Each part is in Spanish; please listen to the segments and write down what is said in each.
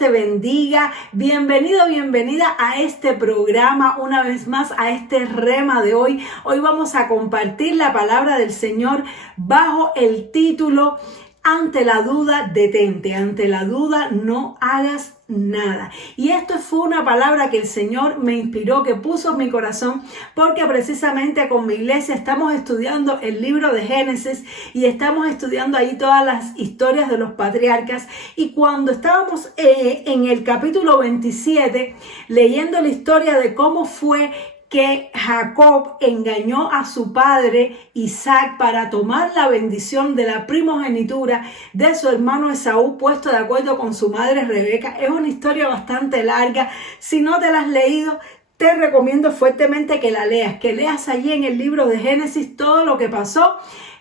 te bendiga. Bienvenido, bienvenida a este programa, una vez más a este rema de hoy. Hoy vamos a compartir la palabra del Señor bajo el título Ante la duda, detente. Ante la duda, no hagas nada. Y esto fue una palabra que el Señor me inspiró, que puso en mi corazón, porque precisamente con mi iglesia estamos estudiando el libro de Génesis y estamos estudiando ahí todas las historias de los patriarcas. Y cuando estábamos en el capítulo 27, leyendo la historia de cómo fue que Jacob engañó a su padre Isaac para tomar la bendición de la primogenitura de su hermano Esaú, puesto de acuerdo con su madre Rebeca. Es una historia bastante larga. Si no te la has leído, te recomiendo fuertemente que la leas, que leas allí en el libro de Génesis todo lo que pasó.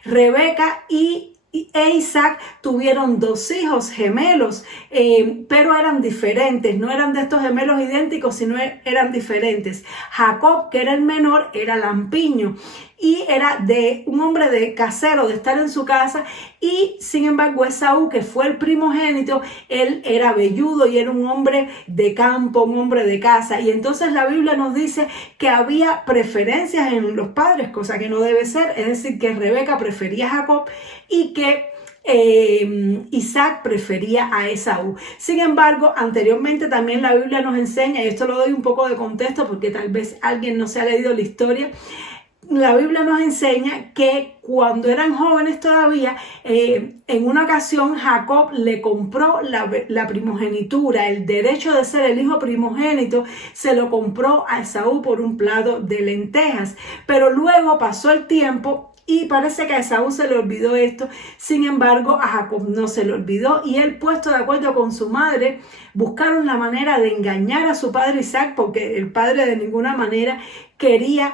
Rebeca e Isaac tuvieron dos hijos gemelos, pero eran diferentes, no eran de estos gemelos idénticos, sino eran diferentes. Jacob, que era el menor, era lampiño y era de un hombre de casero, de estar en su casa, y sin embargo Esaú, que fue el primogénito, él era velludo y era un hombre de campo, un hombre de casa. Y entonces la Biblia nos dice que había preferencias en los padres, cosa que no debe ser, es decir, que Rebeca prefería a Jacob y que Isaac prefería a Esaú. Sin embargo, anteriormente también la Biblia nos enseña, y esto lo doy un poco de contexto porque tal vez alguien no se ha leído la historia. La Biblia nos enseña que cuando eran jóvenes todavía, en una ocasión Jacob le compró la primogenitura, el derecho de ser el hijo primogénito, se lo compró a Esaú por un plato de lentejas. Pero luego pasó el tiempo y parece que a Esaú se le olvidó esto. Sin embargo, a Jacob no se le olvidó, y él, puesto de acuerdo con su madre, buscaron la manera de engañar a su padre Isaac, porque el padre de ninguna manera quería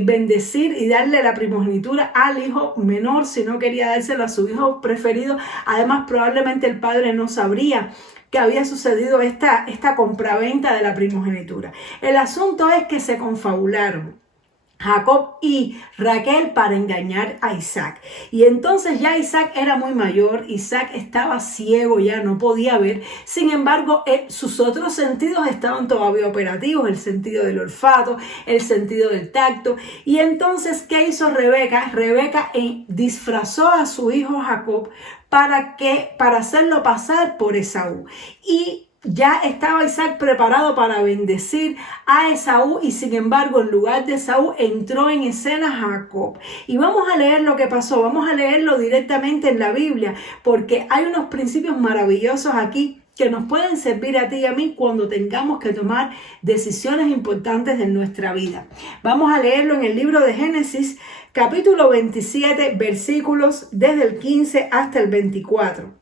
bendecir y darle la primogenitura al hijo menor, si no quería dárselo a su hijo preferido. Además, probablemente el padre no sabría que había sucedido esta compraventa de la primogenitura. El asunto es que se confabularon Jacob y Raquel para engañar a Isaac. Y entonces ya Isaac era muy mayor, Isaac estaba ciego, ya no podía ver. Sin embargo, sus otros sentidos estaban todavía operativos, el sentido del olfato, el sentido del tacto. Y entonces, ¿qué hizo Rebeca? Rebeca disfrazó a su hijo Jacob para hacerlo pasar por Esaú. Y ya estaba Isaac preparado para bendecir a Esaú, y sin embargo, en lugar de Esaú entró en escena Jacob. Y vamos a leer lo que pasó, vamos a leerlo directamente en la Biblia, porque hay unos principios maravillosos aquí que nos pueden servir a ti y a mí cuando tengamos que tomar decisiones importantes en nuestra vida. Vamos a leerlo en el libro de Génesis, capítulo 27, versículos desde el 15 hasta el 24.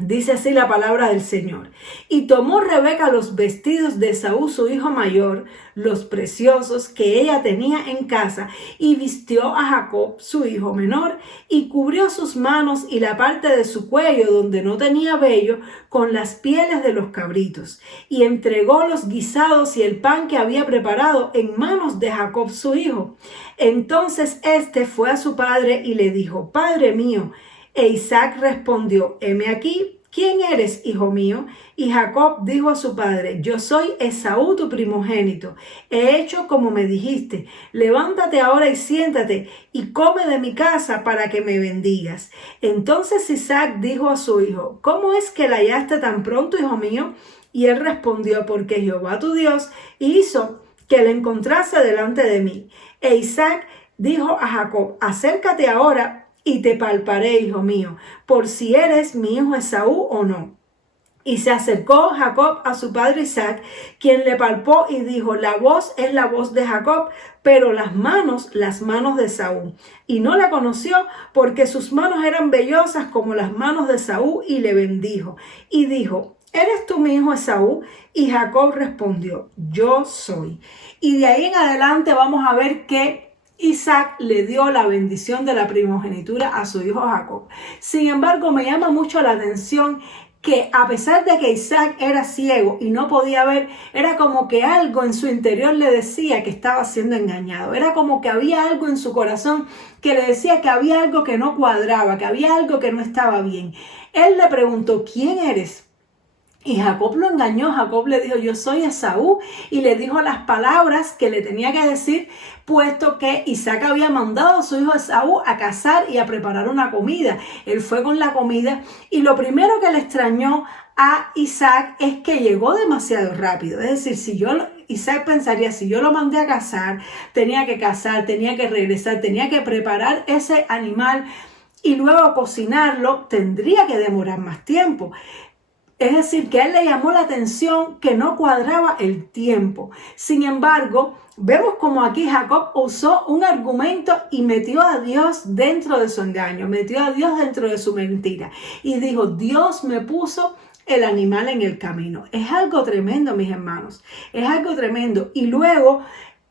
Dice así la palabra del Señor. Y tomó Rebeca los vestidos de Esaú, su hijo mayor, los preciosos que ella tenía en casa, y vistió a Jacob, su hijo menor, y cubrió sus manos y la parte de su cuello donde no tenía vello con las pieles de los cabritos, y entregó los guisados y el pan que había preparado en manos de Jacob, su hijo. Entonces éste fue a su padre y le dijo: Padre mío. E Isaac respondió: heme aquí, ¿quién eres, hijo mío? Y Jacob dijo a su padre: yo soy Esaú, tu primogénito. He hecho como me dijiste. Levántate ahora y siéntate y come de mi casa para que me bendigas. Entonces Isaac dijo a su hijo: ¿cómo es que la hallaste tan pronto, hijo mío? Y él respondió: porque Jehová tu Dios hizo que la encontrase delante de mí. E Isaac dijo a Jacob: acércate ahora y te palparé, hijo mío, por si eres mi hijo Esaú o no. Y se acercó Jacob a su padre Isaac, quien le palpó y dijo: la voz es la voz de Jacob, pero las manos de Esaú. Y no la conoció, porque sus manos eran vellosas como las manos de Esaú, y le bendijo. Y dijo: ¿eres tú mi hijo Esaú? Y Jacob respondió: yo soy. Y de ahí en adelante vamos a ver que Isaac le dio la bendición de la primogenitura a su hijo Jacob. Sin embargo, me llama mucho la atención que a pesar de que Isaac era ciego y no podía ver, era como que algo en su interior le decía que estaba siendo engañado. Era como que había algo en su corazón que le decía que había algo que no cuadraba, que había algo que no estaba bien. Él le preguntó: ¿quién eres? Y Jacob lo engañó. Jacob le dijo, yo soy Esaú, y le dijo las palabras que le tenía que decir, puesto que Isaac había mandado a su hijo Esaú a cazar y a preparar una comida. Él fue con la comida, y lo primero que le extrañó a Isaac es que llegó demasiado rápido. Es decir, Isaac pensaría, si yo lo mandé a cazar, tenía que regresar, tenía que preparar ese animal y luego cocinarlo, tendría que demorar más tiempo. Es decir, que a él le llamó la atención que no cuadraba el tiempo. Sin embargo, vemos como aquí Jacob usó un argumento y metió a Dios dentro de su engaño, metió a Dios dentro de su mentira. Y dijo, Dios me puso el animal en el camino. Es algo tremendo, mis hermanos. Es algo tremendo. Y luego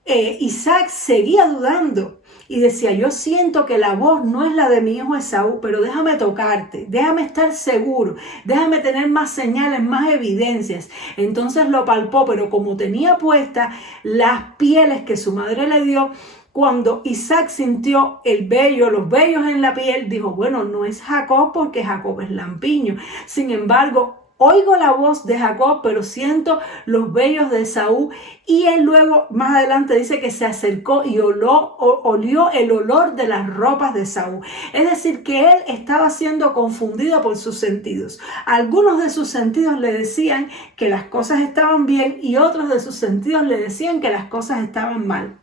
Isaac seguía dudando. Y decía, yo siento que la voz no es la de mi hijo Esaú, pero déjame tocarte, déjame estar seguro, déjame tener más señales, más evidencias. Entonces lo palpó, pero como tenía puestas las pieles que su madre le dio, cuando Isaac sintió los vellos en la piel, dijo, bueno, no es Jacob porque Jacob es lampiño. Sin embargo, oigo la voz de Jacob, pero siento los vellos de Esaú. Y él luego, más adelante, dice que se acercó y olió el olor de las ropas de Esaú. Es decir, que él estaba siendo confundido por sus sentidos. Algunos de sus sentidos le decían que las cosas estaban bien y otros de sus sentidos le decían que las cosas estaban mal.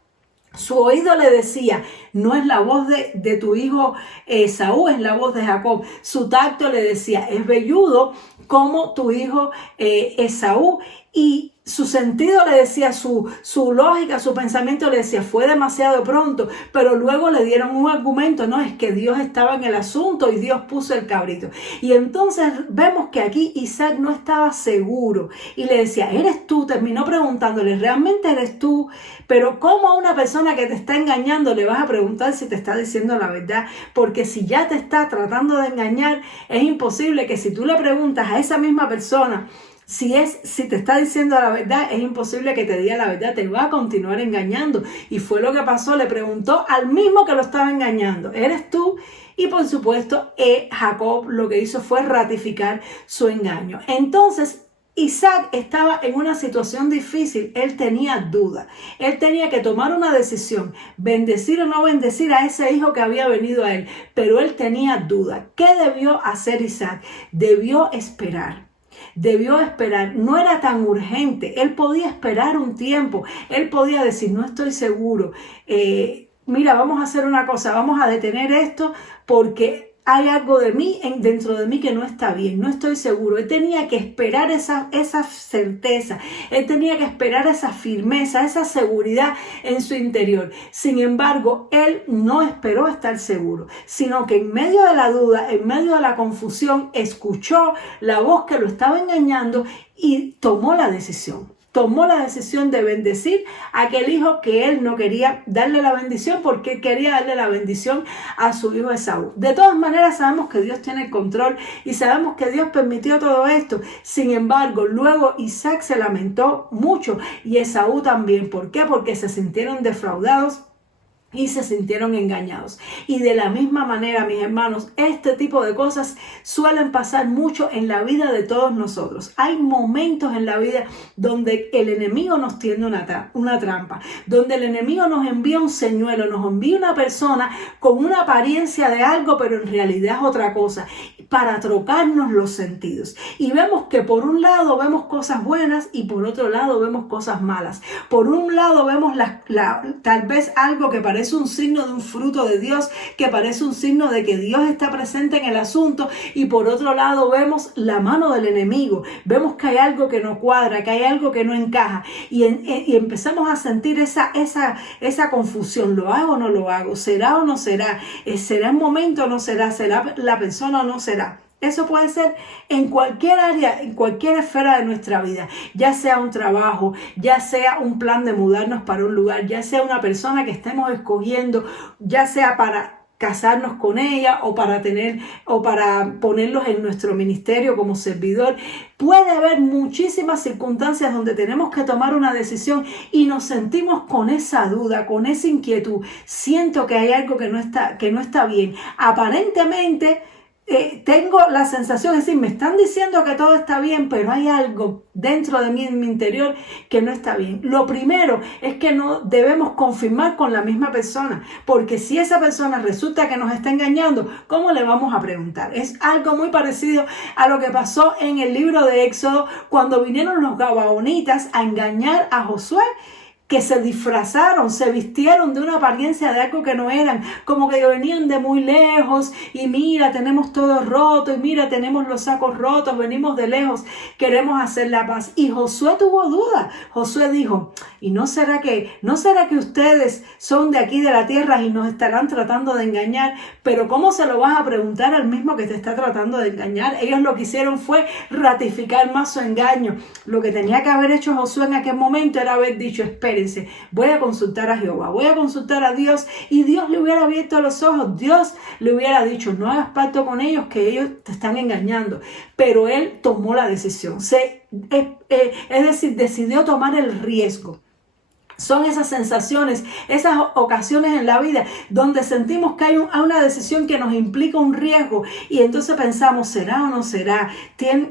Su oído le decía, no es la voz de tu hijo Esaú, es la voz de Jacob. Su tacto le decía, es velludo como tu hijo Esaú. Y su sentido le decía, su lógica, su pensamiento le decía, fue demasiado pronto. Pero luego le dieron un argumento, no, es que Dios estaba en el asunto y Dios puso el cabrito. Y entonces vemos que aquí Isaac no estaba seguro y le decía, ¿eres tú? Terminó preguntándole, ¿realmente eres tú? Pero ¿cómo a una persona que te está engañando le vas a preguntar si te está diciendo la verdad? Porque si ya te está tratando de engañar, es imposible que si tú le preguntas a esa misma persona si te está diciendo la verdad, es imposible que te diga la verdad, te va a continuar engañando. Y fue lo que pasó, le preguntó al mismo que lo estaba engañando, ¿eres tú? Y por supuesto, Jacob lo que hizo fue ratificar su engaño. Entonces, Isaac estaba en una situación difícil, él tenía duda, él tenía que tomar una decisión, bendecir o no bendecir a ese hijo que había venido a él, pero él tenía duda. ¿Qué debió hacer Isaac? Debió esperar, no era tan urgente, él podía esperar un tiempo, él podía decir, no estoy seguro, mira, vamos a hacer una cosa, vamos a detener esto porque hay algo dentro de mí que no está bien, no estoy seguro. Él tenía que esperar esa certeza, él tenía que esperar esa firmeza, esa seguridad en su interior. Sin embargo, él no esperó estar seguro, sino que en medio de la duda, en medio de la confusión, escuchó la voz que lo estaba engañando y tomó la decisión. Tomó la decisión de bendecir a aquel hijo que él no quería darle la bendición porque quería darle la bendición a su hijo Esaú. De todas maneras, sabemos que Dios tiene el control y sabemos que Dios permitió todo esto. Sin embargo, luego Isaac se lamentó mucho y Esaú también. ¿Por qué? Porque se sintieron defraudados y se sintieron engañados. Y de la misma manera, mis hermanos, este tipo de cosas suelen pasar mucho en la vida de todos nosotros. Hay momentos en la vida donde el enemigo nos tiende una trampa, donde el enemigo nos envía un señuelo, nos envía una persona con una apariencia de algo, pero en realidad es otra cosa, para trocarnos los sentidos. Y vemos que por un lado vemos cosas buenas y por otro lado vemos cosas malas. Por un lado vemos tal vez algo que parece un signo de un fruto de Dios, que parece un signo de que Dios está presente en el asunto, y por otro lado vemos la mano del enemigo, vemos que hay algo que no cuadra, que hay algo que no encaja, y empezamos a sentir esa confusión. ¿Lo hago o no lo hago? ¿Será o no será? ¿Será el momento o no será? ¿Será la persona o no será? Eso puede ser en cualquier área, en cualquier esfera de nuestra vida, ya sea un trabajo, ya sea un plan de mudarnos para un lugar, ya sea una persona que estemos escogiendo, ya sea para casarnos con ella o para ponerlos en nuestro ministerio como servidor. Puede haber muchísimas circunstancias donde tenemos que tomar una decisión y nos sentimos con esa duda, con esa inquietud. Siento que hay algo que no está bien. Aparentemente tengo la sensación, es decir, me están diciendo que todo está bien, pero hay algo dentro de mí, en mi interior, que no está bien. Lo primero es que no debemos confirmar con la misma persona, porque si esa persona resulta que nos está engañando, ¿cómo le vamos a preguntar? Es algo muy parecido a lo que pasó en el libro de Éxodo, cuando vinieron los gabaonitas a engañar a Josué, que se disfrazaron, se vistieron de una apariencia de algo que no eran, como que venían de muy lejos y mira, tenemos todo roto y mira, tenemos los sacos rotos, venimos de lejos, queremos hacer la paz. Y Josué tuvo duda. Josué dijo, ¿y no será que ustedes son de aquí de la tierra y nos estarán tratando de engañar? Pero ¿cómo se lo vas a preguntar al mismo que te está tratando de engañar? Ellos lo que hicieron fue ratificar más su engaño. Lo que tenía que haber hecho Josué en aquel momento era haber dicho, espérense, voy a consultar a Jehová, voy a consultar a Dios, y Dios le hubiera abierto los ojos, Dios le hubiera dicho, no hagas pacto con ellos, que ellos te están engañando. Pero él tomó la decisión, es decir, decidió tomar el riesgo. Son esas sensaciones, esas ocasiones en la vida donde sentimos que hay una decisión que nos implica un riesgo y entonces pensamos, ¿será o no será?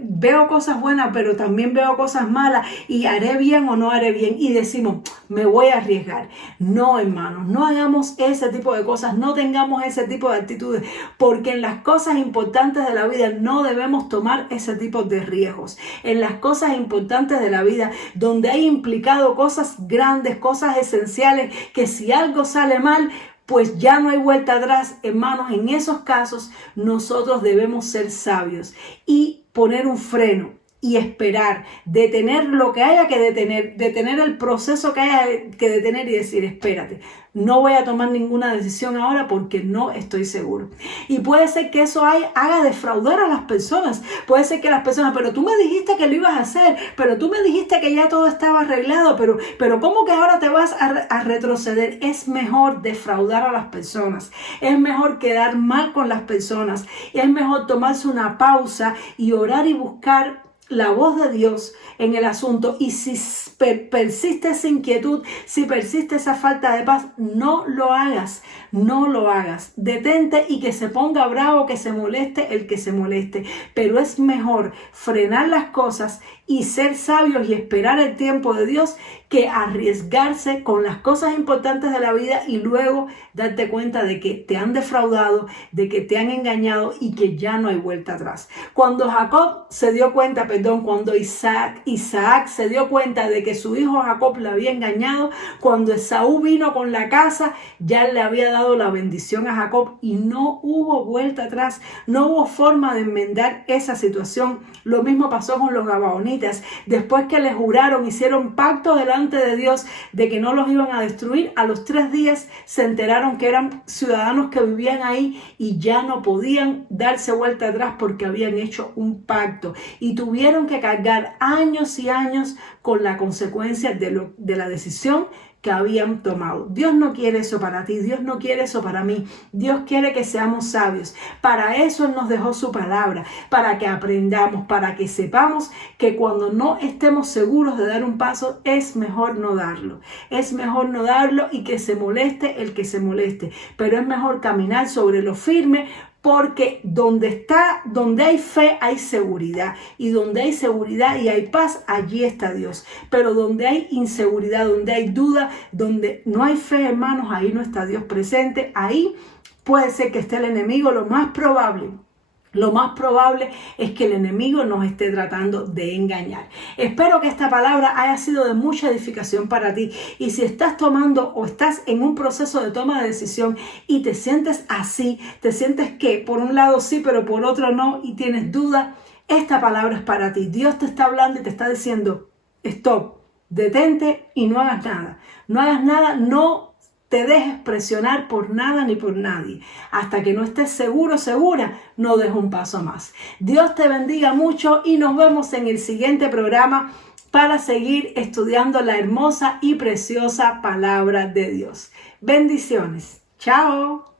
Veo cosas buenas, pero también veo cosas malas y ¿haré bien o no haré bien? Y decimos, me voy a arriesgar. No, hermanos, no hagamos ese tipo de cosas, no tengamos ese tipo de actitudes, porque en las cosas importantes de la vida no debemos tomar ese tipo de riesgos. En las cosas importantes de la vida, donde hay implicado cosas grandes, cosas esenciales, que si algo sale mal, pues ya no hay vuelta atrás, hermanos. En esos casos nosotros debemos ser sabios y poner un freno y esperar, detener lo que haya que detener el proceso que haya que detener y decir, espérate, no voy a tomar ninguna decisión ahora porque no estoy seguro. Y puede ser que eso haga defraudar a las personas. Puede ser que las personas, pero tú me dijiste que lo ibas a hacer, pero tú me dijiste que ya todo estaba arreglado, pero ¿cómo que ahora te vas a retroceder? Es mejor defraudar a las personas, es mejor quedar mal con las personas, es mejor tomarse una pausa y orar y buscar la voz de Dios en el asunto. Y si persiste esa inquietud, si persiste esa falta de paz, no lo hagas, no lo hagas. Detente y que se ponga bravo, que se moleste el que se moleste. Pero es mejor frenar las cosas y ser sabios y esperar el tiempo de Dios que arriesgarse con las cosas importantes de la vida y luego darte cuenta de que te han defraudado, de que te han engañado y que ya no hay vuelta atrás. Cuando cuando Isaac se dio cuenta de que su hijo Jacob le había engañado, cuando Esaú vino con la casa, ya le había dado la bendición a Jacob y no hubo vuelta atrás, no hubo forma de enmendar esa situación. Lo mismo pasó con los gabaonitas. Después que les juraron, hicieron pacto delante de Dios de que no los iban a destruir, a los 3 días se enteraron que eran ciudadanos que vivían ahí y ya no podían darse vuelta atrás porque habían hecho un pacto y tuvieron que cargar años y años con la consecuencia de la decisión que habían tomado. Dios no quiere eso para ti, Dios no quiere eso para mí. Dios quiere que seamos sabios. Para eso Él nos dejó su palabra, para que aprendamos, para que sepamos que cuando no estemos seguros de dar un paso, es mejor no darlo. Es mejor no darlo y que se moleste el que se moleste. Pero es mejor caminar sobre lo firme, porque donde hay fe hay seguridad, y donde hay seguridad y hay paz, allí está Dios. Pero donde hay inseguridad, donde hay duda, donde no hay fe, hermanos, ahí no está Dios presente. Ahí puede ser que esté el enemigo. Lo más probable es que el enemigo nos esté tratando de engañar. Espero que esta palabra haya sido de mucha edificación para ti. Y si estás tomando o estás en un proceso de toma de decisión y te sientes así, te sientes que por un lado sí, pero por otro no, y tienes duda, esta palabra es para ti. Dios te está hablando y te está diciendo, stop, detente y no hagas nada. No hagas nada, no te dejes presionar por nada ni por nadie. Hasta que no estés seguro, segura, no des un paso más. Dios te bendiga mucho y nos vemos en el siguiente programa para seguir estudiando la hermosa y preciosa palabra de Dios. Bendiciones. Chao.